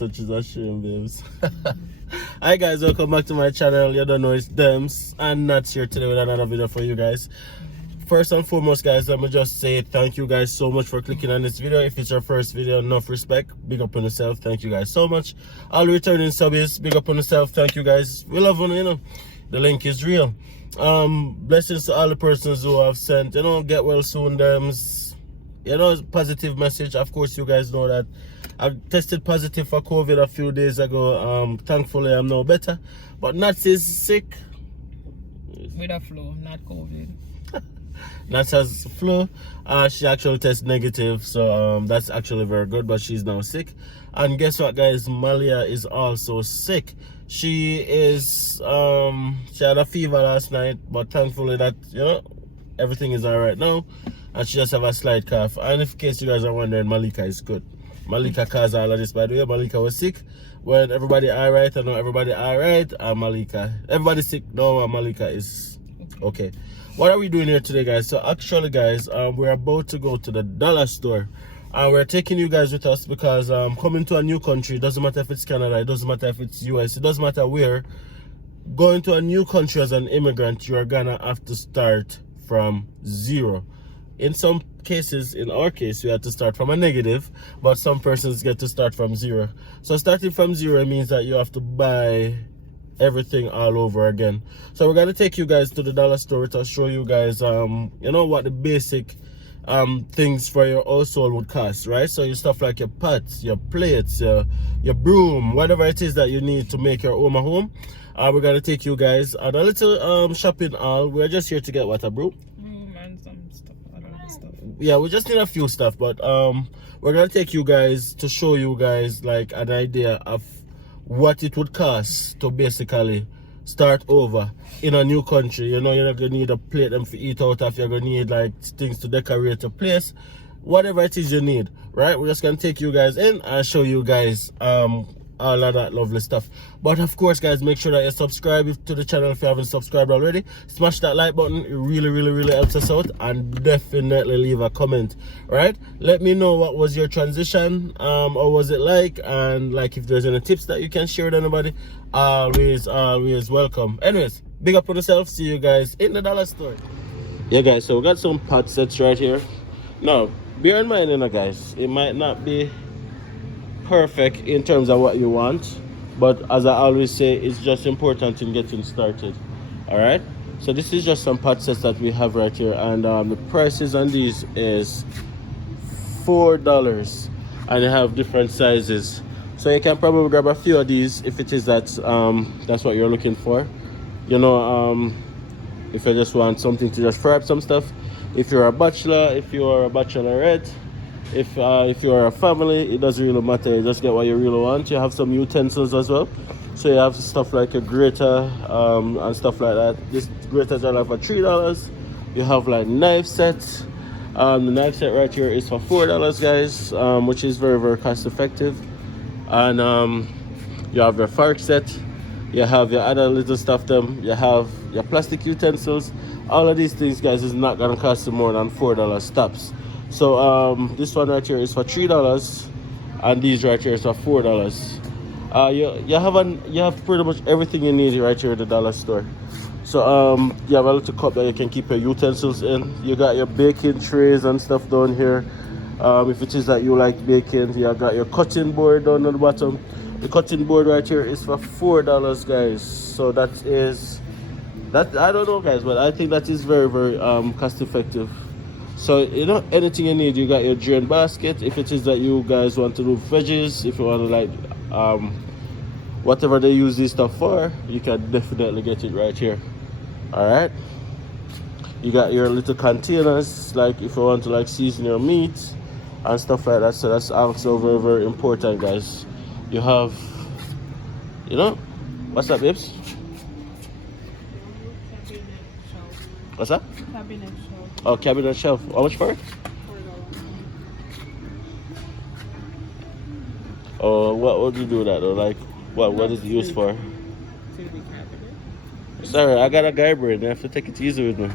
touches a shame, babes. Hi guys, welcome back to my channel. You don't know it's Dems and Nats here today with another video for you guys. First and foremost, guys, let me just say thank you guys so much for clicking on this video. If it's your first video, enough respect, big up on yourself. Thank you guys so much. All returning subbies, big up on yourself. Thank you guys. We love you, you know. The link is real. Blessings to all the persons who have sent, you know, get well soon, Dems. You know, positive message. Of course, you guys know that I tested positive for COVID a few days ago. Thankfully, I'm now better. But Nats is sick. With a flu, not COVID. Nats has flu. She actually tested negative, so that's actually very good. But she's now sick. And guess what, guys? Malia is also sick. She is she had a fever last night, but thankfully that, you know, everything is all right now, and she just have a slight cough. And in case you guys are wondering, Malika is good. Malika caused all of this, by the way. Malika was sick when everybody all right. I know everybody all right. Malika, everybody sick now, and Malika is okay. What are we doing here today, guys? So actually, guys, we're about to go to the dollar store. We're taking you guys with us because coming to a new country, it doesn't matter if it's Canada, it doesn't matter if it's US, it doesn't matter where. Going to a new country as an immigrant, you're gonna have to start from zero. In some cases, in our case, we had to start from a negative, but some persons get to start from zero. So starting from zero means that you have to buy everything all over again. So we're gonna take you guys to the dollar store to show you guys you know, what the basic things for your household would cost, right? So your stuff like your pots, your plates, your broom, whatever it is that you need to make your home a home. We're gonna take you guys on a little shopping haul. We're just here to get what, a broom? And some stuff, other stuff. Yeah, we just need a few stuff, but we're gonna take you guys to show you guys like an idea of what it would cost to basically start over in a new country. You know, you're not gonna need a plate them to eat out of, you're gonna need like things to decorate your place, whatever it is you need, right? We're just gonna take you guys in and show you guys all of that lovely stuff. But of course, guys, make sure that you subscribe to the channel if you haven't subscribed already. Smash that like button, it really helps us out, and definitely leave a comment, right? Let me know what was your transition, or was it like, and like if there's any tips that you can share with anybody, always welcome. Anyways, big up on yourself. See you guys in the dollar store. Yeah, guys, so we got some pot sets right here. Now bear in mind, you know, guys, it might not be perfect in terms of what you want, but as I always say, it's just important in getting started. All right, so this is just some pot sets that we have right here, and the prices on these is $4, and they have different sizes, so you can probably grab a few of these if it is that that's what you're looking for. You know, if you just want something to just fry up some stuff, if you're a bachelor, if you are a bachelorette, if you are a family, it doesn't really matter. You just get what you really want. You have some utensils as well, so you have stuff like a grater and stuff like that. This graters are like for $3. You have like knife sets. The knife set right here is for $4, guys, which is very cost effective. And you have your fork set, you have your other little stuff them, you have your plastic utensils. All of these things, guys, is not gonna cost you more than $4 stops. So this one right here is for $3, and these right here is for $4. You have pretty much everything you need right here at the dollar store. So you have a little cup that you can keep your utensils in. You got your baking trays and stuff down here. If it is that you like baking, you got your cutting board down at the bottom. The cutting board right here is for $4, guys. So that I don't know, guys, but I think that is very cost effective. So, you know, anything you need, you got your drain basket. If it is that you guys want to do veggies, if you want to like whatever they use this stuff for, you can definitely get it right here. All right, you got your little containers, like if you want to like season your meat and stuff like that. So that's also very important, guys. You have, you know, what's up, babes? What's that? Cabinet shelf. Oh, cabinet shelf. How much for it? Oh, what would you do with that though? Like, what is it used for? Sorry, I got a guy brain. I have to take it easy with me.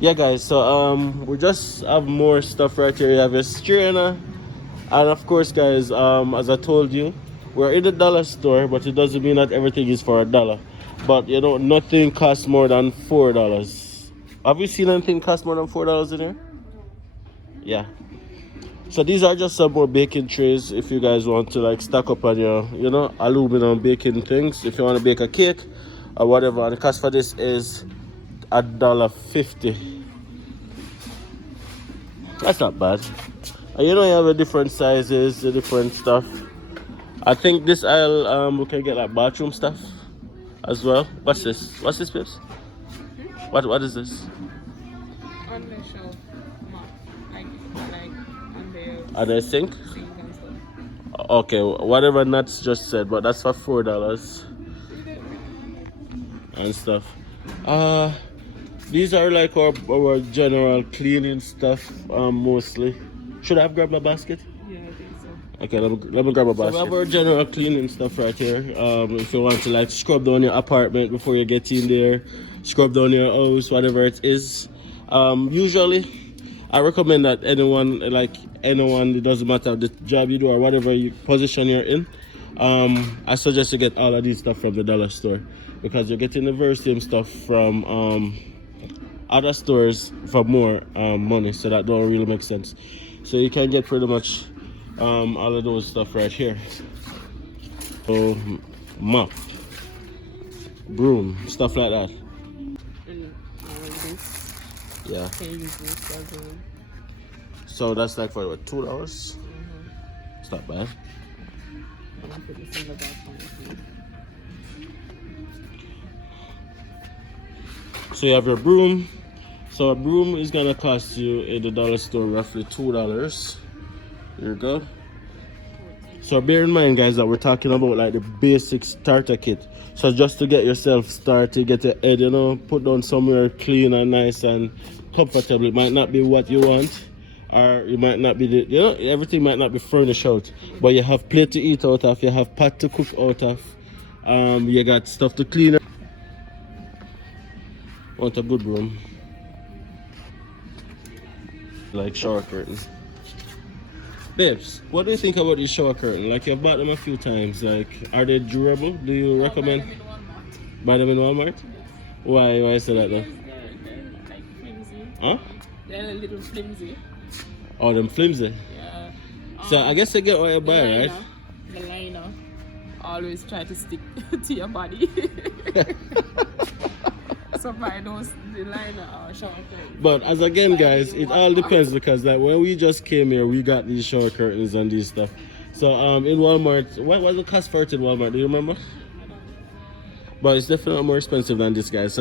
Yeah, guys. So we just have more stuff right here. You have your strainer, And of course, guys, as I told you, we're in the dollar store, but it doesn't mean that everything is for $1. But you know, nothing costs more than $4. Have you seen anything cost more than $4 in here? Yeah. So these are just some more baking trays if you guys want to like stack up on your, you know, aluminum baking things. If you want to bake a cake or whatever, and the cost for this is $1.50. That's not bad. And you know, you have the different sizes, the different stuff. I think this aisle we can get like bathroom stuff as well. What's this? What's this, Pips? What is this? On the shelf, like on the Are they sink? sink and stuff. Okay, whatever Nuts just said, but that's for $4 and stuff. These are like our general cleaning stuff, mostly. Should I have grabbed my basket? Yeah, I think so. Okay, let me grab a basket. So we have our general cleaning stuff right here. If you want to like scrub down your apartment before you get in there, scrub down your house, whatever it is. Usually, I recommend that anyone, it doesn't matter the job you do or whatever position you're in. I suggest you get all of these stuff from the dollar store because you're getting the very same stuff from other stores for more money, so that don't really make sense. So you can get pretty much all of those stuff right here. So mop, broom, stuff like that. And this, Yeah. can you use this as a So that's like for what, $2? It's not bad. I'm gonna put this in the bathroom. So you have your broom. So a broom is gonna cost you in the dollar store roughly $2. There you go. So bear in mind, guys, that we're talking about like the basic starter kit. So just to get yourself started, get your head, you know, put down somewhere clean and nice and comfortable. It might not be what you want, or it might not be the, you know, everything might not be furnished out, but you have plate to eat out of, you have pot to cook out of, you got stuff to clean. Want a good broom, like shower curtain. Babes, what do you think about these shower curtain? Like, you've bought them a few times. Like, are they durable? Do you recommend buy them in Walmart? Why say that though? They're like flimsy. Huh? They're a little flimsy. Oh, them flimsy. Yeah. So I guess you get what you buy, right? The liner always try to stick to your body. So buy those, the liner or shower curtains. But as again, guys, it all depends because like when we just came here, we got these shower curtains and these stuff. So in Walmart, what was the cost for it in Walmart? Do you remember? But it's definitely more expensive than this, guys.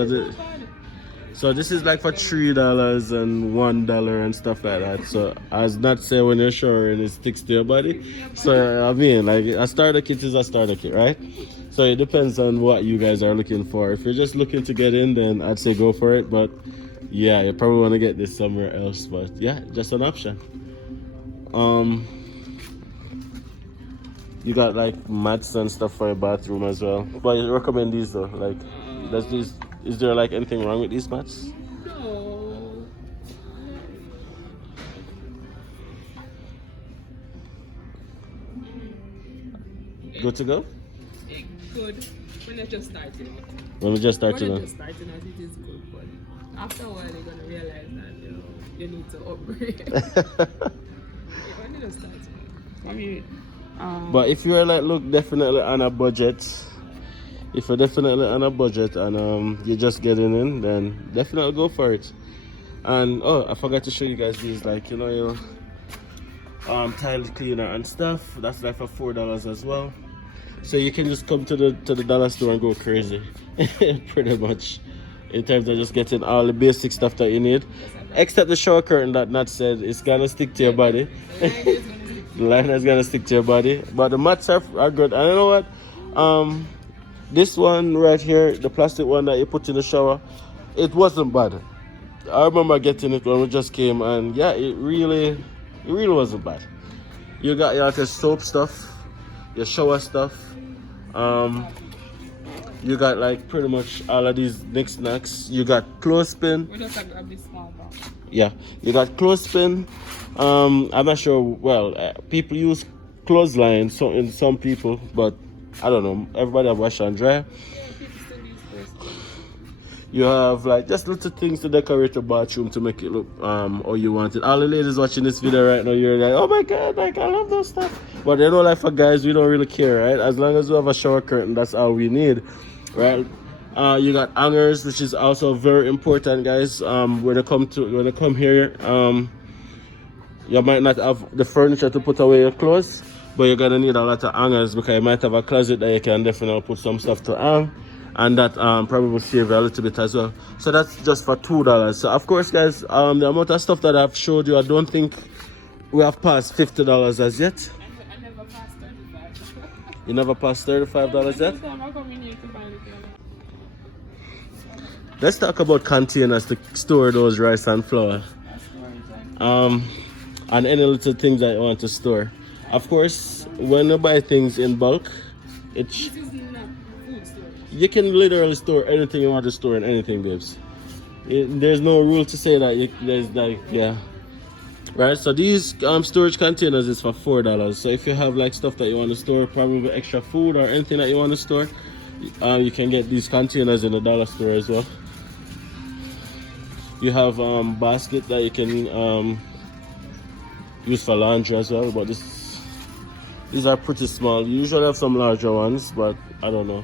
So this is like for $3 and $1 and stuff like that. So as not say when you're showering, it sticks to your body. So I mean, like a starter kit is a starter kit, right? So it depends on what you guys are looking for. If you're just looking to get in, then I'd say go for it. But yeah, you probably want to get this somewhere else. But yeah, just an option. You got like mats and stuff for your bathroom as well. But I recommend these though. Like, is there like anything wrong with these mats? No. Good to go? Good. When you're just starting out. When we just When started you're on. just starting out, it is good. But after a while, you're going to realize that, you know, you need to upgrade. When you're just starting out. I mean, But if you're like, look, definitely on a budget. If you're definitely on a budget and you're just getting in, then definitely go for it. And oh, I forgot to show you guys these, like, you know, your tile cleaner and stuff. That's like for $4 as well. So you can just come to the dollar store and go crazy, pretty much, in terms of just getting all the basic stuff that you need, except the shower curtain that Nat said it's gonna stick to your body. The liner is gonna stick to your body, but the mats are good. And you know what? This one right here, the plastic one that you put in the shower, it wasn't bad. I remember getting it when we just came, and yeah, it really wasn't bad. You got your soap stuff, your shower stuff, You got like pretty much all of these knickknacks. You got clothespin. We just grab this small box. Yeah, you got clothespin. I'm not sure. Well, people use clothesline. So in some people, but I don't know. Everybody have wash and dry. Yeah, people still use first. You have like just little things to decorate your bathroom to make it look how you want it. All the ladies watching this video right now, you're like, oh my god, like I love those stuff. But you know, like for guys, we don't really care, right? As long as we have a shower curtain, that's all we need, right? You got hangers, which is also very important, guys. When they come here, you might not have the furniture to put away your clothes, but you're gonna need a lot of hangers because you might have a closet that you can definitely put some stuff to hang, and that probably will save you a little bit as well. So that's just for $2. So of course, guys, the amount of stuff that I've showed you, I don't think we have passed $50 as yet. I never passed 35. You never passed $35 yet? I'm coming here to buy it. Let's talk about containers to store those rice and flour. And any little things that you want to store. Of course, when you buy things in bulk, This is not food storage. you can literally store anything you want to store in anything, babes. There's no rule to say that there's like, yeah. Right, so these storage containers is for $4. So if you have like stuff that you want to store, probably extra food or anything that you want to store, you can get these containers in the dollar store as well. You have basket that you can use for laundry as well, but these are pretty small. You usually have some larger ones, but I don't know.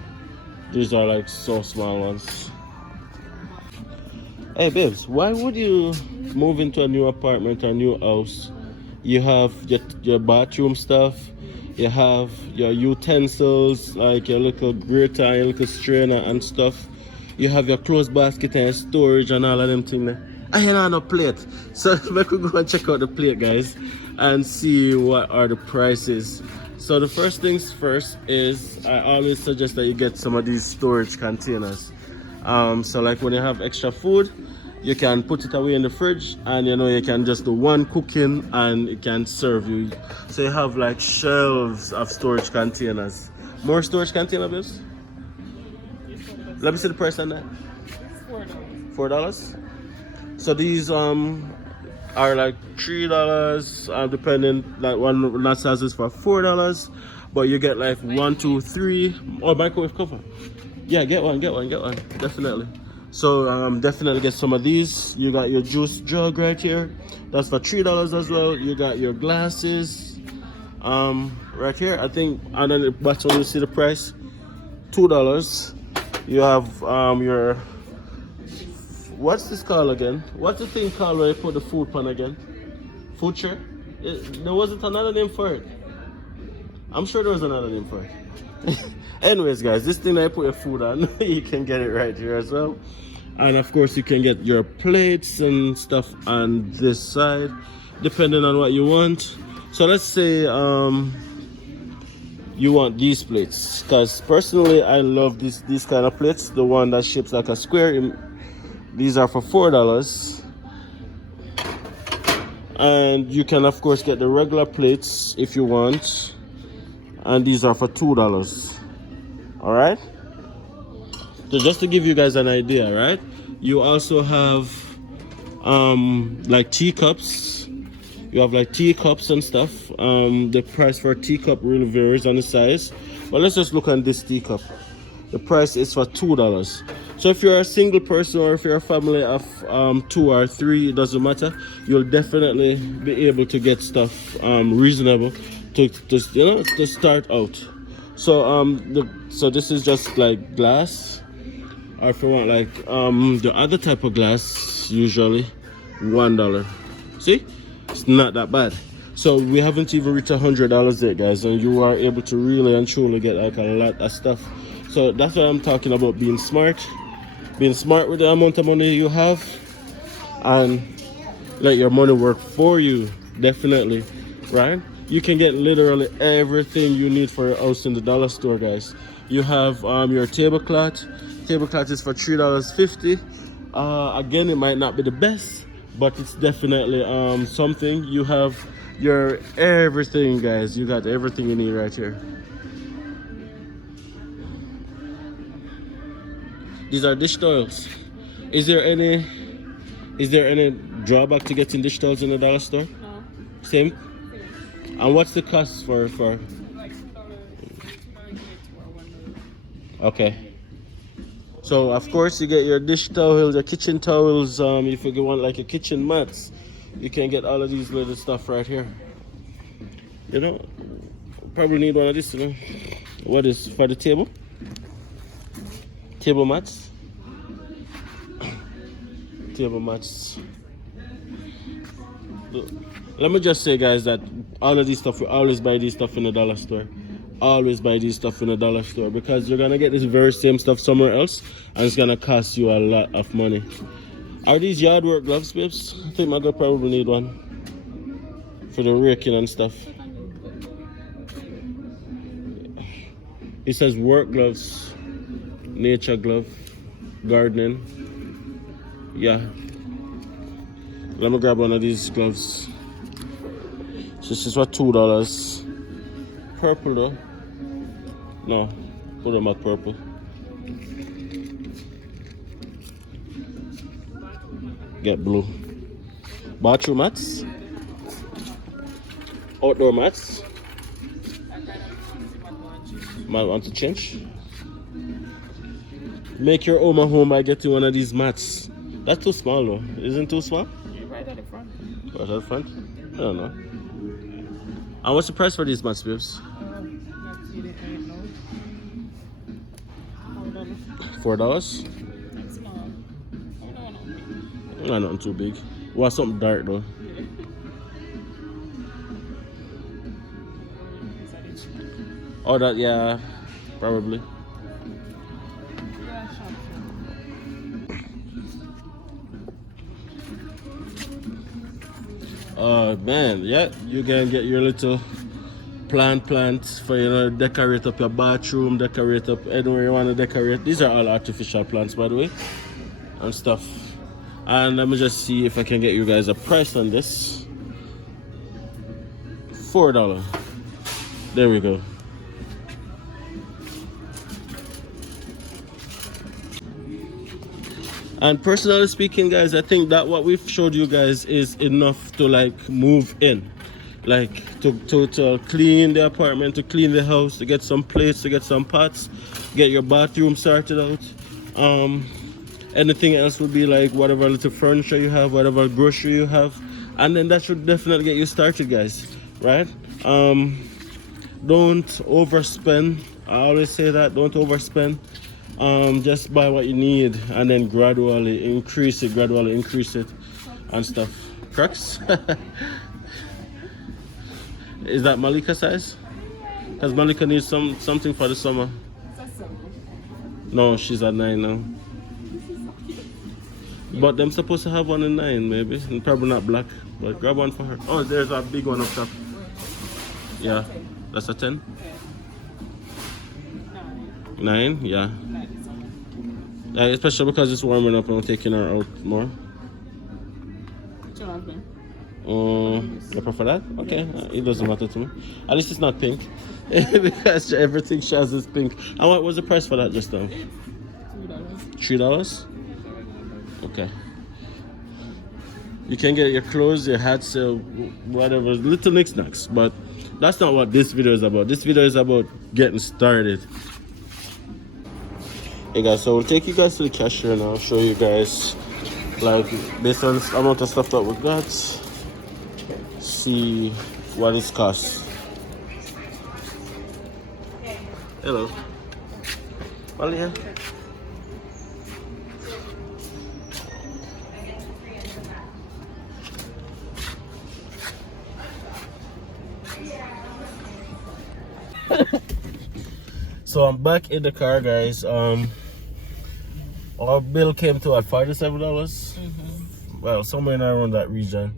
These are like so small ones. Hey babes, why would you move into a new apartment or new house? You have your bathroom stuff, you have your utensils like your little grater, your little strainer and stuff. You have your clothes basket and your storage and all of them things there. I ain't on a plate. So let me go and check out the plate, guys, and see what are the prices. So the first things first is I always suggest that you get some of these storage containers. So like when you have extra food, you can put it away in the fridge, and you know you can just do one cooking and it can serve you. So you have like shelves of storage containers. More storage container, babes? Let me see the price on that. $4. So these are like $3, depending. Like one that size is for $4, but you get like 1, 2, 3. Oh, microwave cover. Yeah, get one, definitely. So definitely get some of these. You got your juice jug right here. That's for $3 as well. You got your glasses right here. I think and then the bottom you see the price, $2. You have your, what's this called again? What's the thing called where you put the food pan again? Food tray? There wasn't another name for it. I'm sure there was another name for it. Anyways, guys, this thing that I put your food on, you can get it right here as well. And of course, you can get your plates and stuff on this side, depending on what you want. So let's say you want these plates, because personally I love these kind of plates, the one that shapes like a square. These are for $4, and you can of course get the regular plates if you want, and these are for $2. All right, so just to give you guys an idea, right, you also have like teacups. You have like teacups and stuff. The price for a teacup really varies on the size, but let's just look at this teacup. The price is for $2. So if you're a single person or if you're a family of 2 or 3, it doesn't matter. You'll definitely be able to get stuff reasonable to start out. So so this is just like glass, or if you want like the other type of glass, usually $1. See, it's not that bad. So we haven't even reached $100 yet, guys, and you are able to really and truly get like a lot of stuff. So that's what I'm talking about, being smart with the amount of money you have, and let your money work for you. Definitely, right? You can get literally everything you need for your house in the dollar store, guys. You have your tablecloth. Tablecloth is for $3.50. Again, it might not be the best, but it's definitely something. You have your everything, guys. You got everything you need right here. These are dish towels. Is there any drawback to getting dish towels in the dollar store? No. Same. And what's the cost for? Like $2.98 or $1. Okay. So of course you get your dish towels, your kitchen towels. If you want like your kitchen mats, you can get all of these little stuff right here. You know, probably need one of this. You know, what is for the table? Table mats. Table mats. Let me just say, guys, that all of these stuff, we always buy these stuff in the dollar store. Always buy these stuff in the dollar store because you're gonna get this very same stuff somewhere else and it's gonna cost you a lot of money. Are these yard work gloves, babes? I think my girl probably need one for the raking and stuff. It says work gloves, nature glove, gardening. Yeah. Let me grab one of these gloves. This is for $2. Purple though. No, put them at purple. Get blue. Bathroom mats. Outdoor mats. Might want to change. Make your own at home by getting one of these mats. That's too small though. Isn't too small? Right at the front. Right at the front? I don't know. And what's the price for these mats, babes? $4? Not nothing too big. Want something dark though. Oh, that, yeah, probably. Oh man, yeah, you can get your little plants for, you know, decorate up your bathroom, decorate up anywhere you want to decorate. These are all artificial plants, by the way, and stuff. And let me just see if I can get you guys a price on this. $4. There we go. And personally speaking, guys, I think that what we've showed you guys is enough to like move in, like to clean the apartment, to clean the house, to get some plates, to get some pots, get your bathroom sorted out. Anything else would be like whatever little furniture you have, whatever grocery you have, and then that should definitely get you started, guys, right? Don't overspend. I always say that, don't overspend. Just buy what you need and then gradually increase it and stuff. Crux? Is that Malika size? Because Malika needs something for the summer. No, she's at 9 now. But them supposed to have one in 9 maybe, and probably not black, but grab one for her. Oh, there's a big one up top. Yeah, that's a 10. 9, yeah. Especially because it's warming up and we're taking her out more. I prefer that? Okay, it doesn't matter to me. At least it's not pink. Because everything she has is pink. And what was the price for that just now? $3? Okay. You can get your clothes, your hats, whatever, little knickknacks. But that's not what this video is about. This video is about getting started. Hey guys, so we'll take you guys to the cashier and I'll show you guys, like, based on the amount of stuff that we got, see what it costs. Hello. Malia. So I'm back in the car, guys. Our bill came to at $47. Well, somewhere in around that region.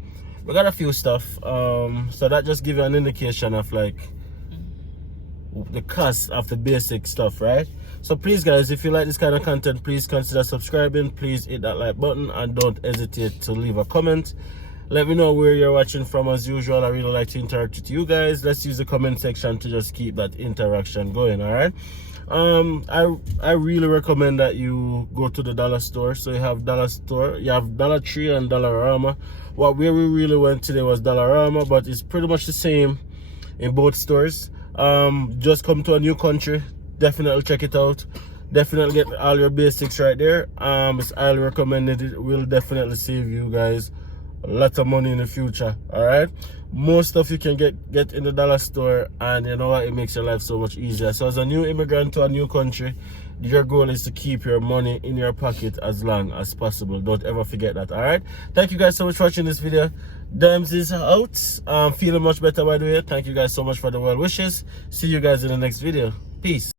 We got a few stuff. So that just gives you an indication of like the cost of the basic stuff, right? So please, guys, if you like this kind of content, please consider subscribing. Please hit that like button and don't hesitate to leave a comment. Let me know where you're watching from. As usual, I really like to interact with you guys. Let's use the comment section to just keep that interaction going, all right? I really recommend that you go to the dollar store. So you have dollar store, you have Dollar Tree and Dollarama. Where we really went today was Dollarama, but it's pretty much the same in both stores. Just come to a new country, definitely check it out. Definitely get all your basics right there. It's highly recommended. It will definitely save you guys a lot of money in the future. All right, most stuff you can get in the dollar store, and you know what, it makes your life so much easier. So as a new immigrant to a new country, your goal is to keep your money in your pocket as long as possible. Don't ever forget that. All right, thank you guys so much for watching this video. Dems is out. Feeling much better, by the way. Thank you guys so much for the well wishes. See you guys in the next video. Peace.